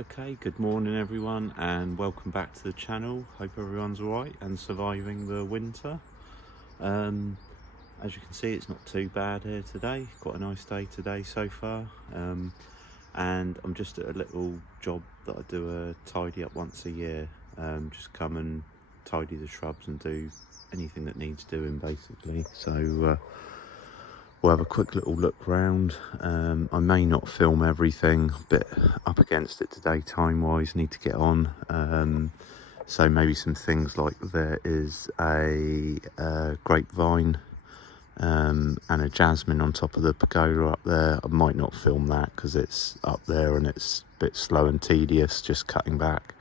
Okay, good morning everyone and welcome back to the channel. Hope everyone's alright and surviving the winter. As you can see, it's not too bad here today. Quite a nice day today so far. And I'm just at a little job that I do a tidy up once a year. Just come and tidy the shrubs and do anything that needs doing basically. So we'll have a quick little look round. I may not film everything, a bit up against it today time wise, need to get on. So maybe some things like there is a grapevine and a jasmine on top of the pergola up there. I might not film that because it's up there and it's a bit slow and tedious just cutting back.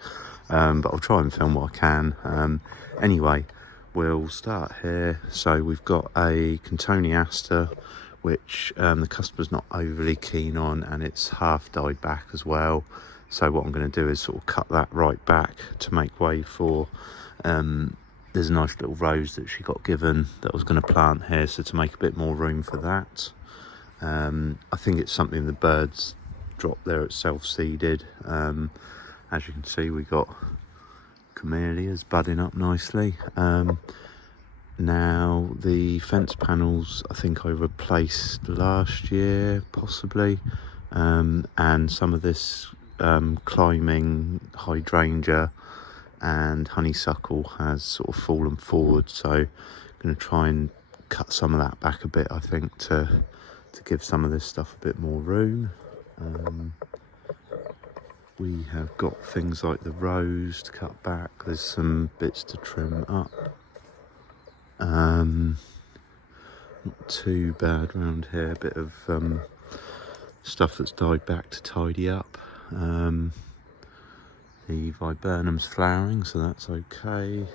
But I'll try and film what I can. Anyway, we'll start here. So we've got a contoniaster which the customer's not overly keen on, and it's half died back as well. So what I'm going to do is sort of cut that right back to make way for there's a nice little rose that she got given that I was going to plant here, so to make a bit more room for that. I think it's something the birds dropped there, it's self-seeded. As you can see, we got camellias budding up nicely. Now the fence panels I think I replaced last year possibly, and some of this climbing hydrangea and honeysuckle has sort of fallen forward, so I'm going to try and cut some of that back a bit, I think, to give some of this stuff a bit more room. We have got things like the rose to cut back, there's some bits to trim up. Not too bad around here, a bit of stuff that's died back to tidy up. The viburnum's flowering, so that's okay.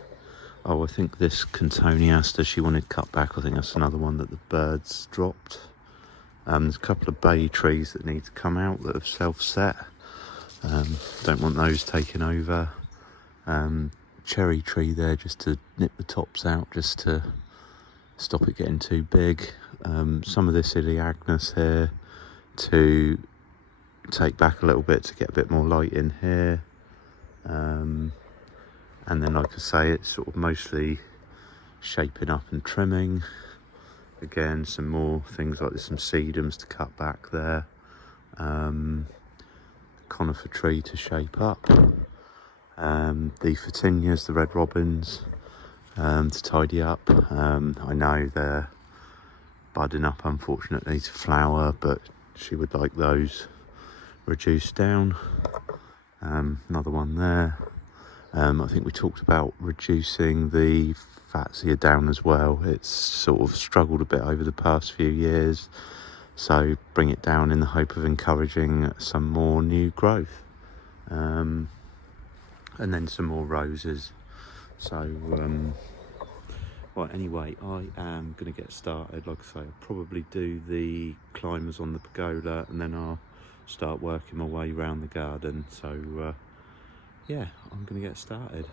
Oh, I think this contoniaster she wanted cut back. I think that's another one that the birds dropped. There's a couple of bay trees that need to come out that have self-set. Don't want those taken over. Cherry tree there just to nip the tops out, just to stop it getting too big. Some of this Elaeagnus here to take back a little bit to get a bit more light in here. And then, like I say, it's sort of mostly shaping up and trimming. Again, some more things like there's some sedums to cut back there. Conifer tree to shape up. The photinias, the red robins, to tidy up. I know they're budding up unfortunately to flower, but she would like those reduced down. Another one there. I think we talked about reducing the fatsia down as well. It's sort of struggled a bit over the past few years, so bring it down in the hope of encouraging some more new growth. And then some more roses. So well, anyway, I am going to get started. Like I say, I'll probably do the climbers on the pergola and then I'll start working my way around the garden. So yeah, I'm going to get started.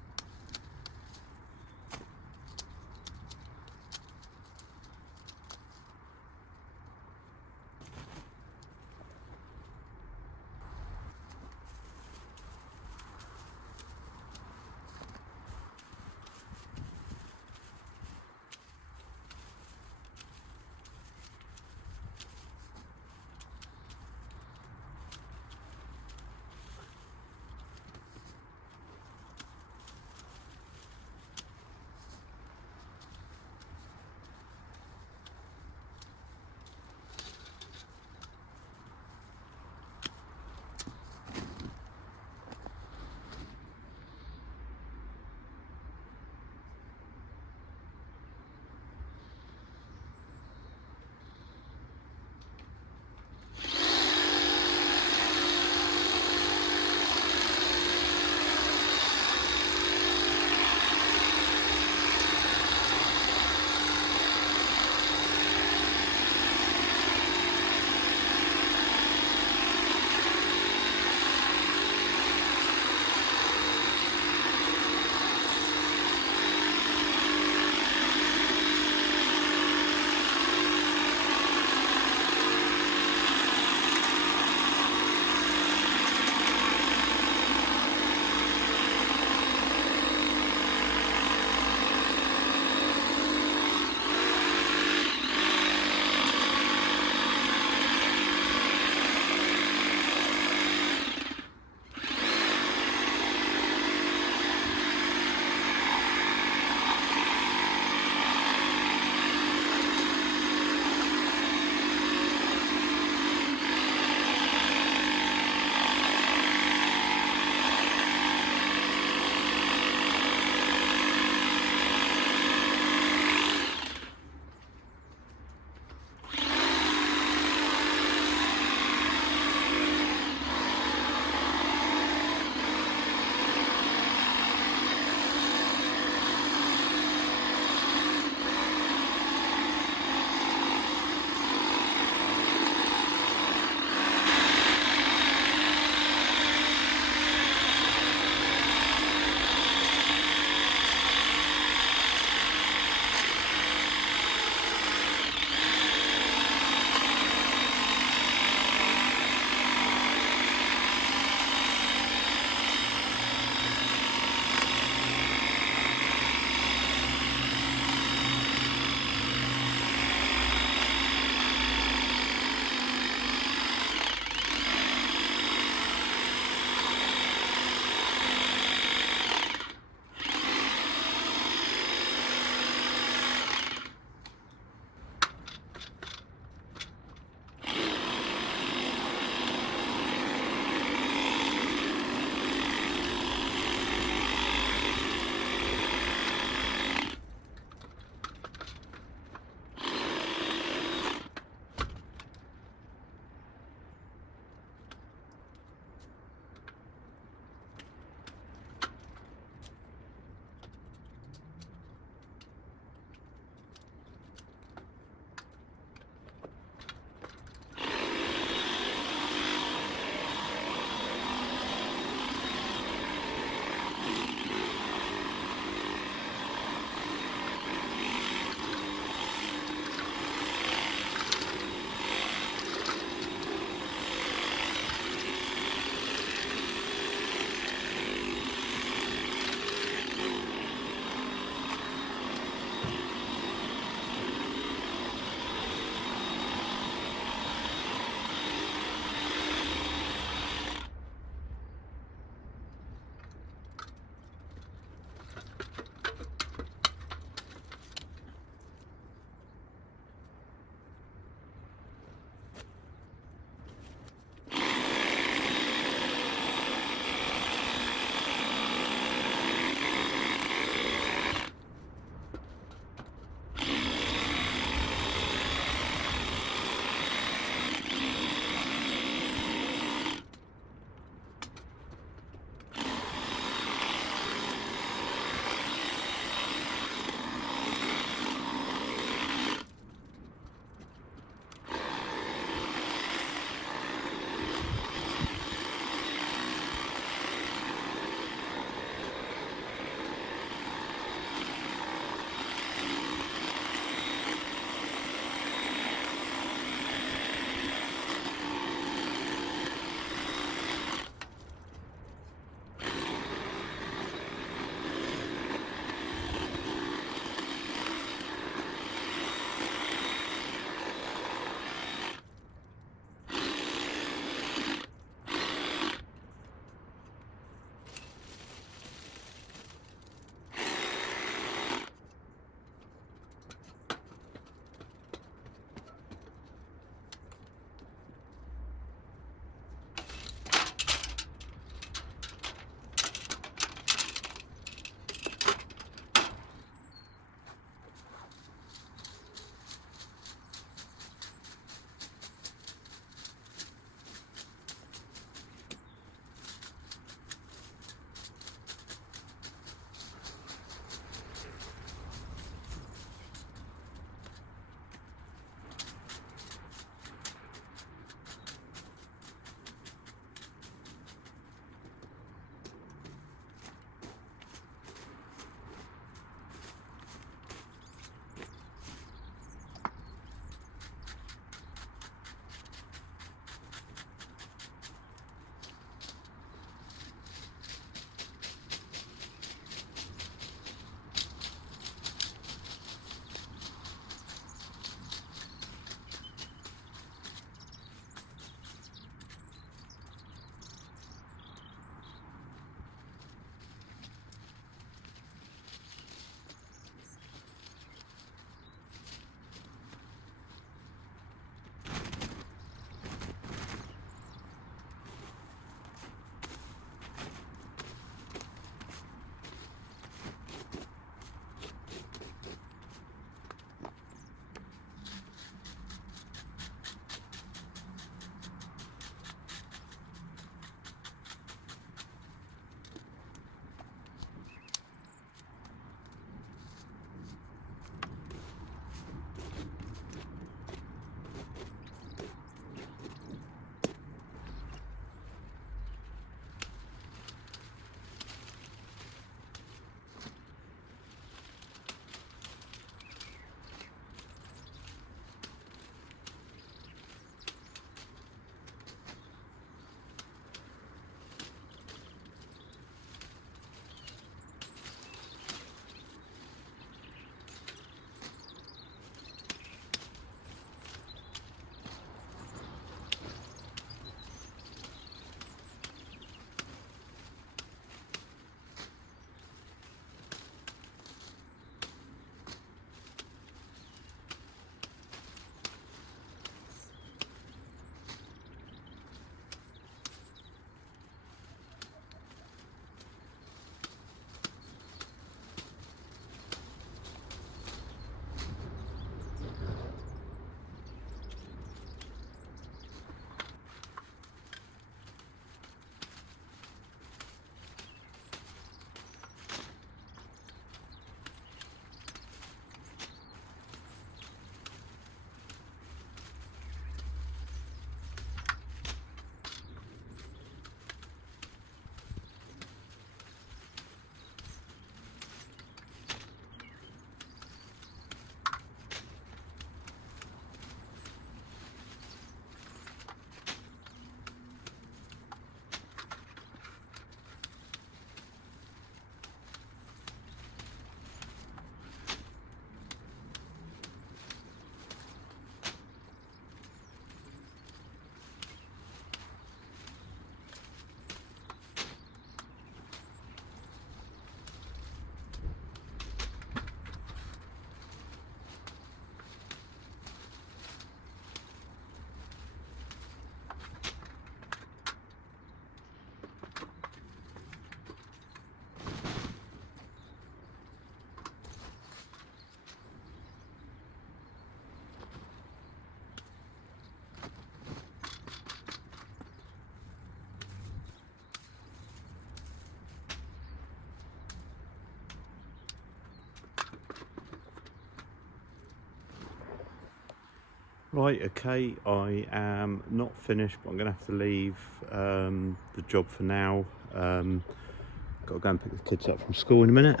Right, okay, I am not finished, but I'm going to have to leave the job for now. Got to go and pick the kids up from school in a minute.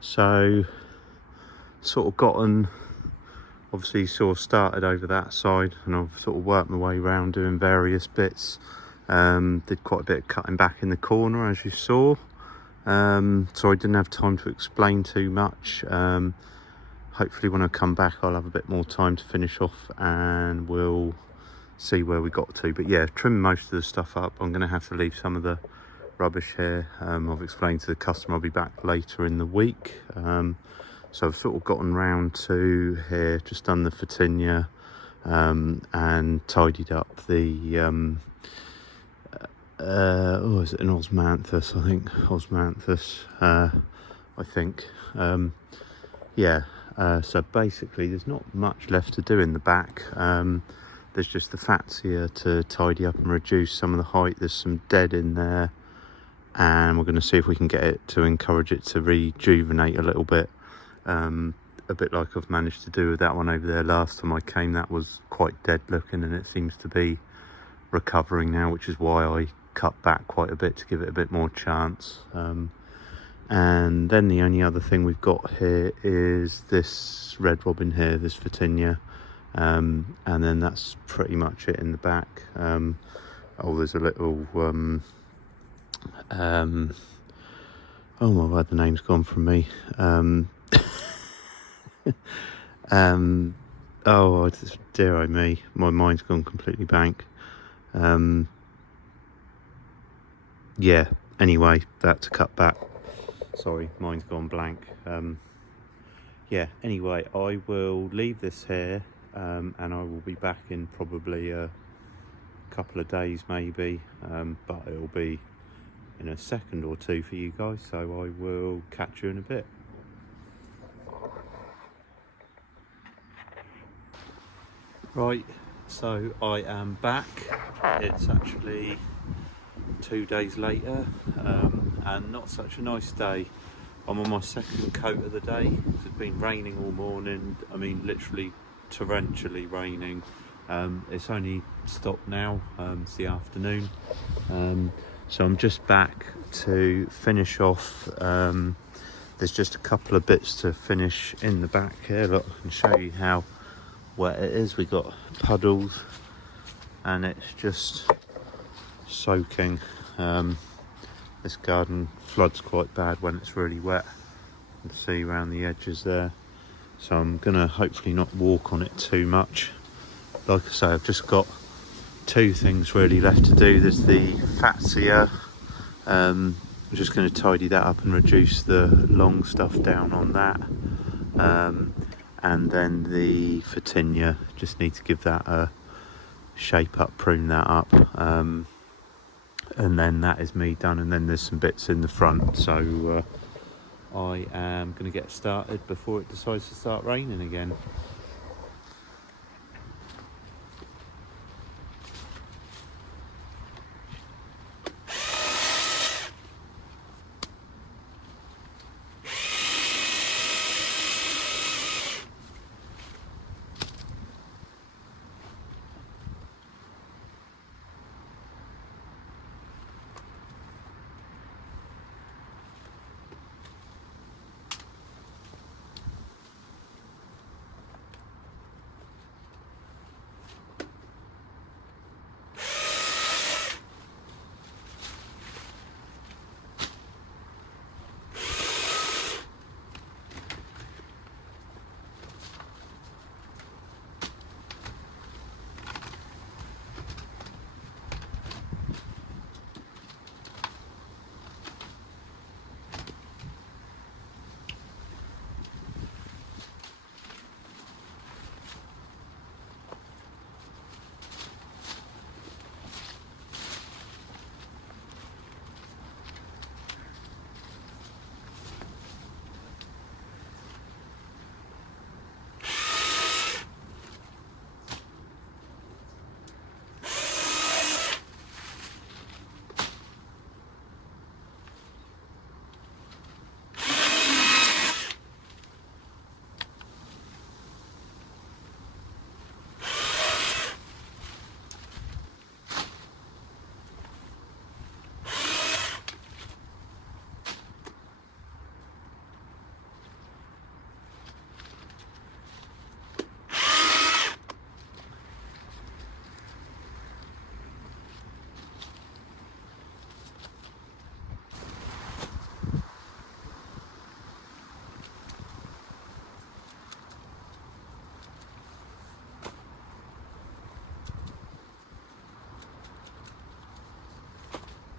So, sort of obviously sort of started over that side, and I've sort of worked my way around doing various bits. Did quite a bit of cutting back in the corner, as you saw. So I didn't have time to explain too much. Hopefully when I come back I'll have a bit more time to finish off and we'll see where we got to. But yeah, trim most of the stuff up. I'm going to have to leave some of the rubbish here. I've explained to the customer I'll be back later in the week. So I've sort of gotten round to here, just done the Fatinia and tidied up the is it an osmanthus? I think osmanthus. I think. Yeah. So basically, there's not much left to do in the back. There's just the fascia to tidy up and reduce some of the height. There's some dead in there, and we're going to see if we can get it to encourage it to rejuvenate a little bit. A bit like I've managed to do with that one over there last time I came. That was quite dead looking, and it seems to be recovering now, which is why I cut back quite a bit to give it a bit more chance. And then the only other thing we've got here is this red robin here, this Fatinia, and then that's pretty much it in the back. Oh, there's a little oh my word, the name's gone from me. Oh dear, I me, my mind's gone completely blank. Yeah, anyway, that to cut back. Sorry, mine's gone blank. Yeah, anyway, I will leave this here, and I will be back in probably a couple of days maybe, but it'll be in a second or two for you guys, so I will catch you in a bit. Right, so I am back. It's actually 2 days later, and not such a nice day. I'm on my second coat of the day. It's been raining all morning. I mean, literally torrentially raining. It's only stopped now. It's the afternoon. So I'm just back to finish off. There's just a couple of bits to finish in the back here. Look, I can show you how wet it is. We got puddles and it's just soaking. This garden floods quite bad when it's really wet. You can see around the edges there. So I'm gonna hopefully not walk on it too much. Like I say, I've just got two things really left to do. There's the fascia. I'm just going to tidy that up and reduce the long stuff down on that. And then the Fatinia, just need to give that a shape up, prune that up. And then that is me done. And then there's some bits in the front. So I am going to get started before it decides to start raining again.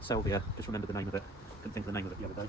salvia. Just remembered the name of it. Couldn't think of the name of it the other day.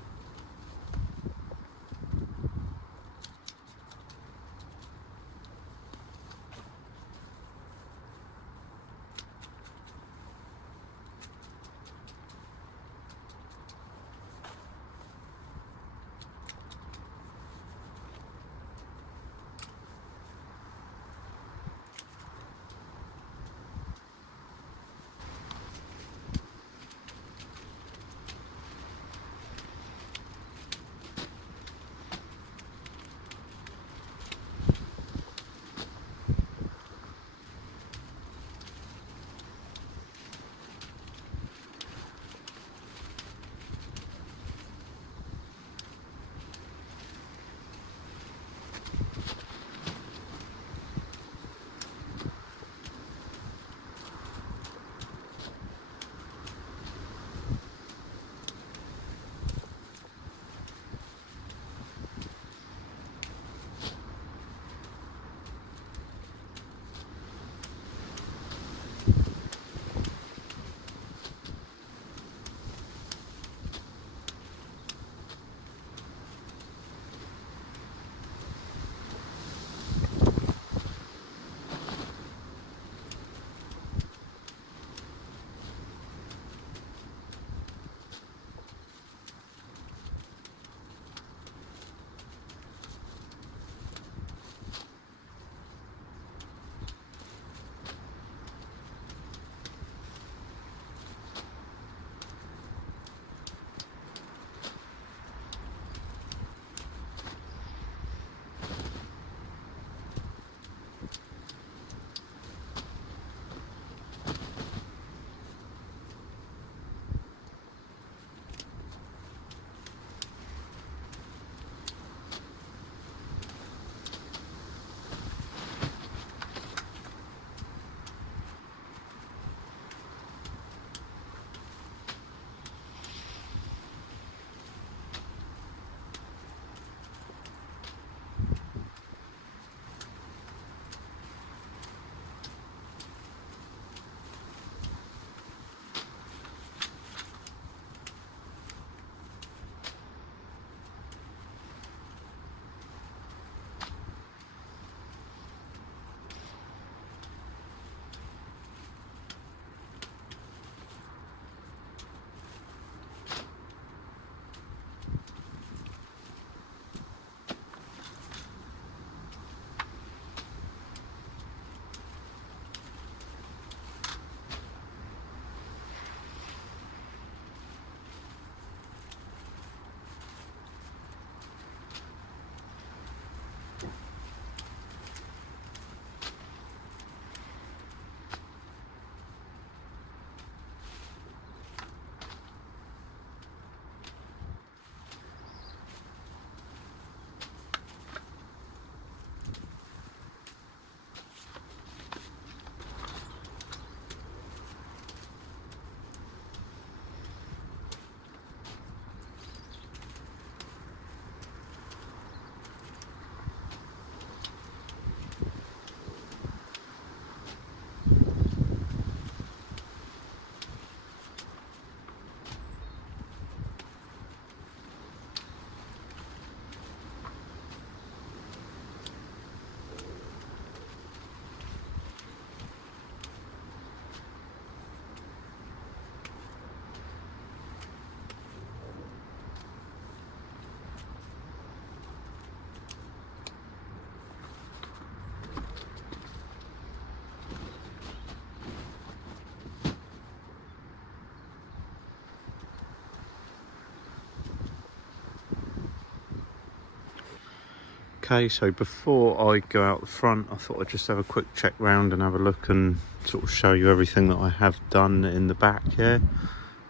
Okay, so before I go out the front, I thought I'd just have a quick check round and have a look and sort of show you everything that I have done in the back here.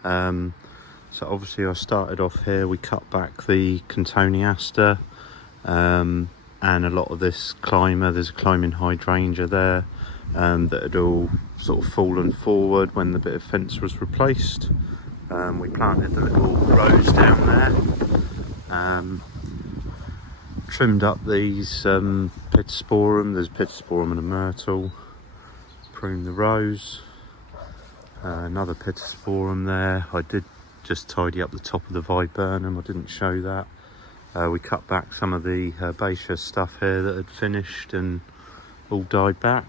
So obviously I started off here, we cut back the contoniaster and a lot of this climber. There's a climbing hydrangea there that had all sort of fallen forward when the bit of fence was replaced. We planted the little rose down there. Trimmed up these pittosporum. There's a pittosporum and a myrtle. Pruned the rose. Another pittosporum there. I did just tidy up the top of the viburnum. I didn't show that. We cut back some of the herbaceous stuff here that had finished and all died back.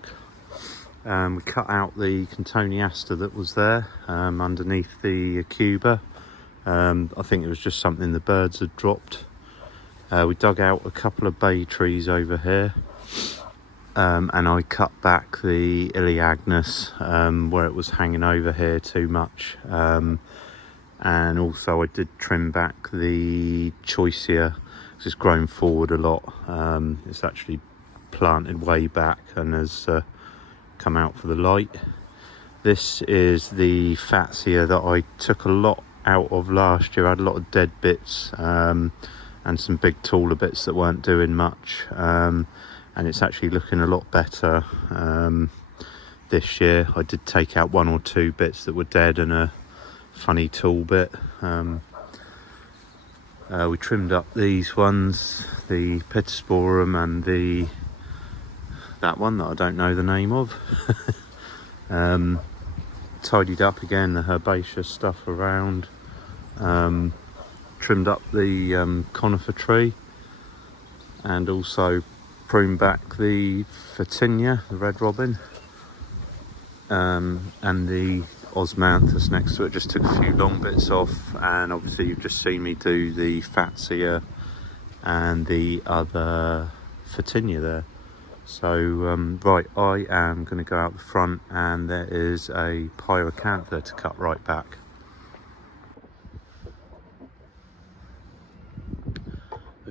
We cut out the contoniaster that was there underneath the cuba. I think it was just something the birds had dropped. We dug out a couple of bay trees over here, and I cut back the Iliagnus where it was hanging over here too much, and also I did trim back the Choicea because it's grown forward a lot. It's actually planted way back and has come out for the light. This is the Fatsia that I took a lot out of last year. I had a lot of dead bits and some big taller bits that weren't doing much, and it's actually looking a lot better this year. I did take out 1 or 2 bits that were dead and a funny tall bit. We trimmed up these ones, the Pittosporum and that one that I don't know the name of. Tidied up again the herbaceous stuff around. Trimmed up the conifer tree, and also pruned back the Photinia, the red robin, and the osmanthus next to it. Just took a few long bits off, and obviously you've just seen me do the Fatsia and the other Photinia there. So right, I am going to go out the front, and there is a pyracantha to cut right back.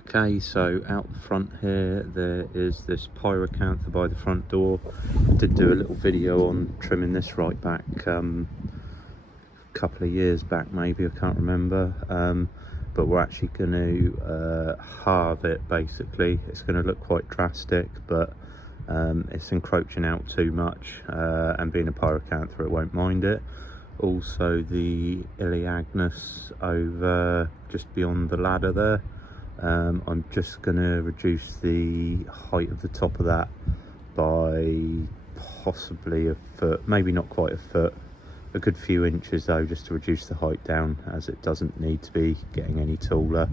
Okay, so out the front here there is this pyracantha by the front door. I did do a little video on trimming this right back a couple of years back, maybe, I can't remember, but we're actually going to halve it basically. It's going to look quite drastic, but it's encroaching out too much, and being a pyracantha it won't mind it. Also the Iliagnus over just beyond the ladder there, I'm just going to reduce the height of the top of that by possibly a foot, maybe not quite a foot, a good few inches though, just to reduce the height down, as it doesn't need to be getting any taller.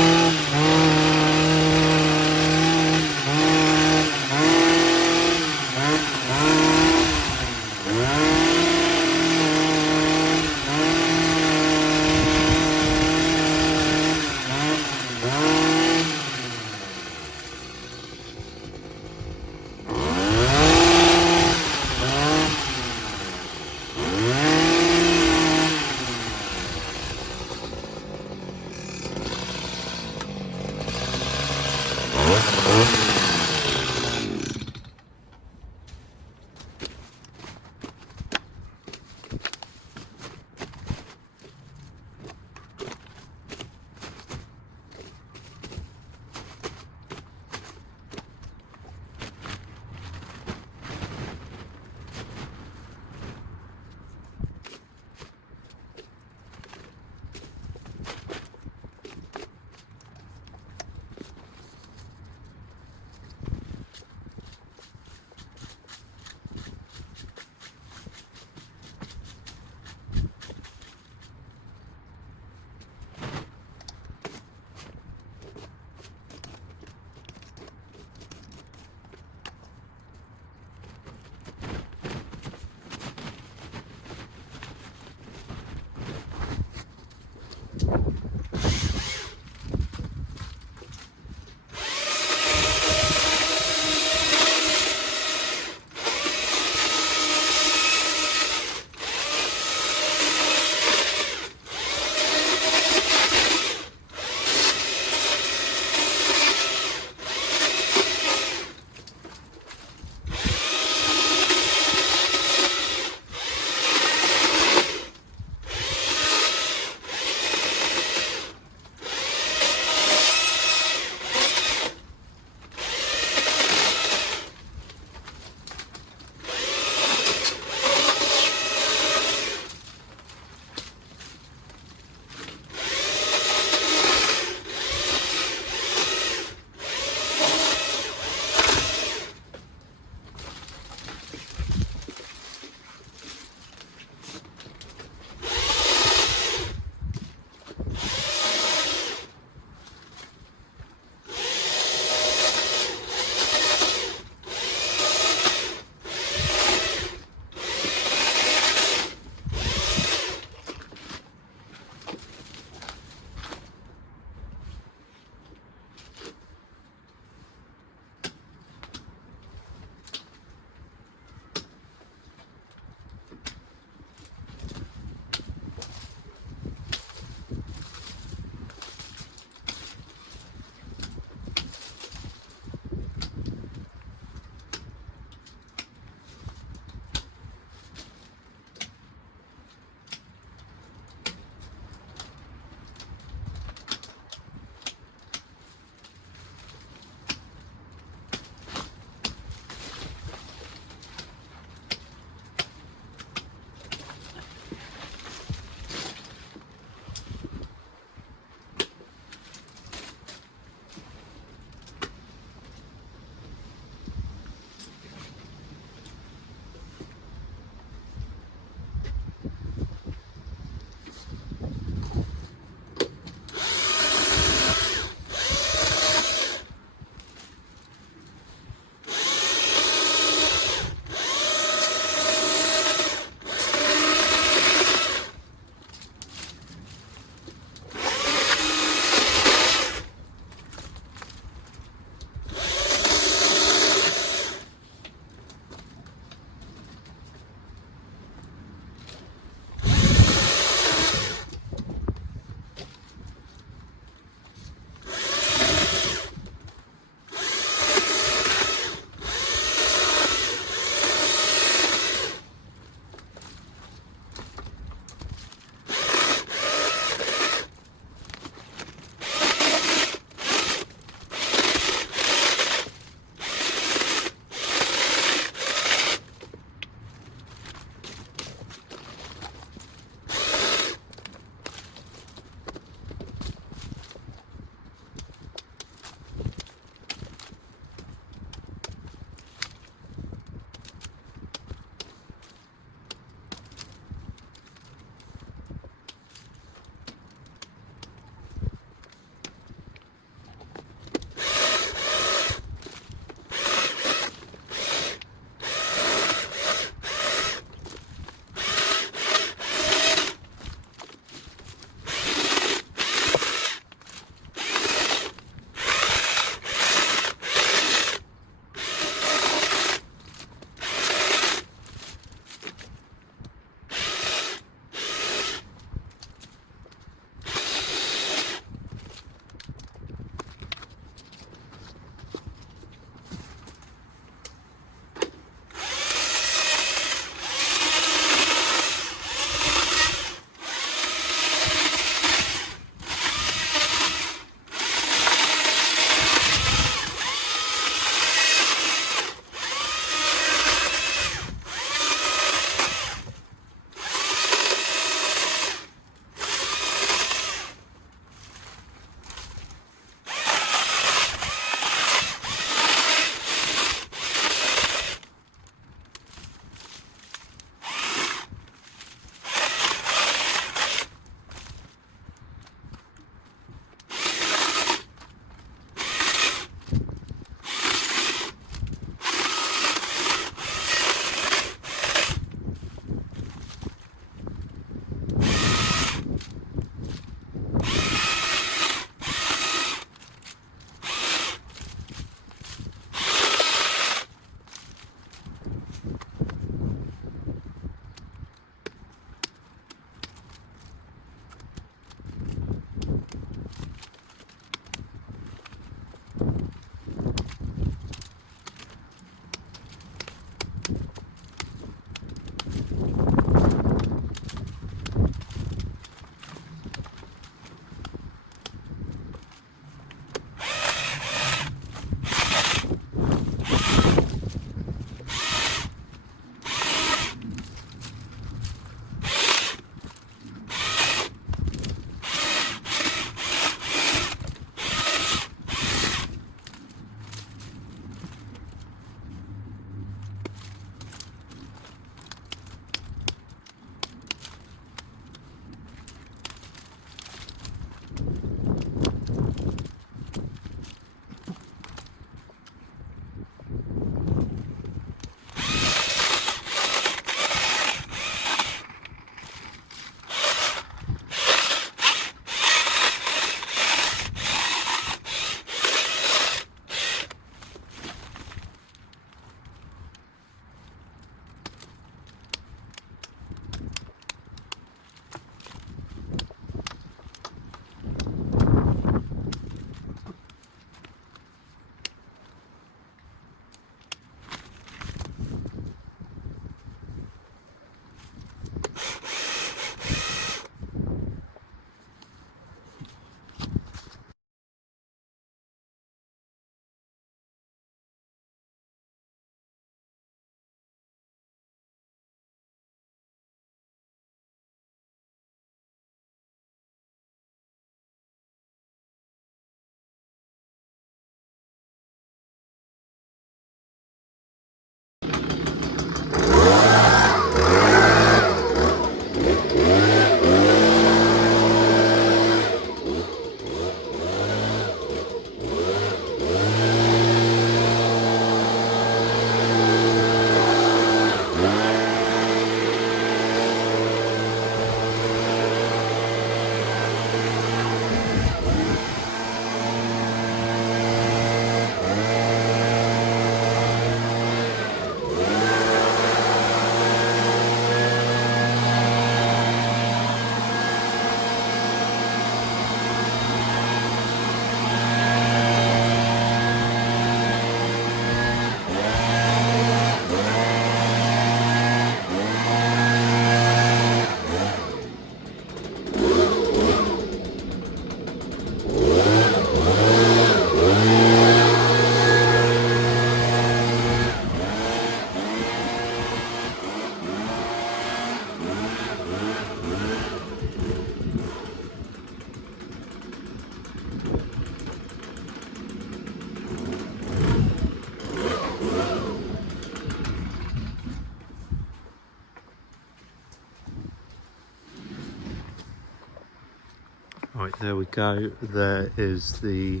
Right, there we go. There is the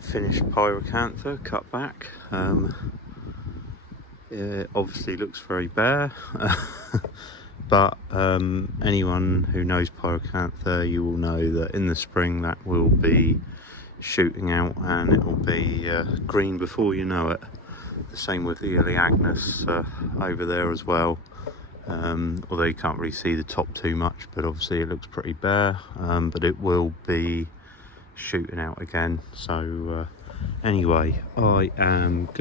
finished pyracantha cut back. It obviously looks very bare, but anyone who knows pyracantha, you will know that in the spring that will be shooting out and it will be green before you know it. The same with the Elaeagnus over there as well. Although you can't really see the top too much, but obviously it looks pretty bare, but it will be shooting out again. So anyway, I think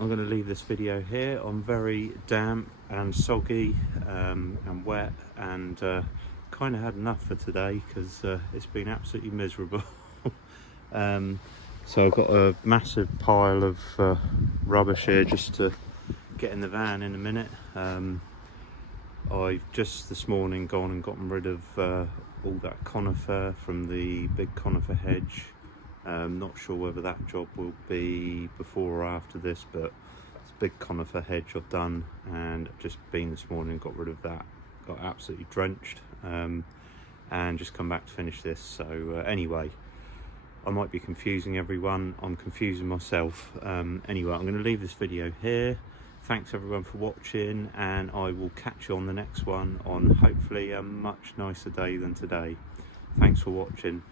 I'm gonna leave this video here. I'm very damp and soggy and wet, and kind of had enough for today because it's been absolutely miserable. So I've got a massive pile of rubbish here just to get in the van in a minute. I've just this morning gone and gotten rid of all that conifer from the big conifer hedge. Not sure whether that job will be before or after this, but it's a big conifer hedge I've done, and I've just been this morning and got rid of that. Got absolutely drenched, and just come back to finish this. So anyway, I might be confusing everyone. I'm confusing myself. Anyway, I'm going to leave this video here. Thanks everyone for watching, and I will catch you on the next one on hopefully a much nicer day than today. Thanks for watching.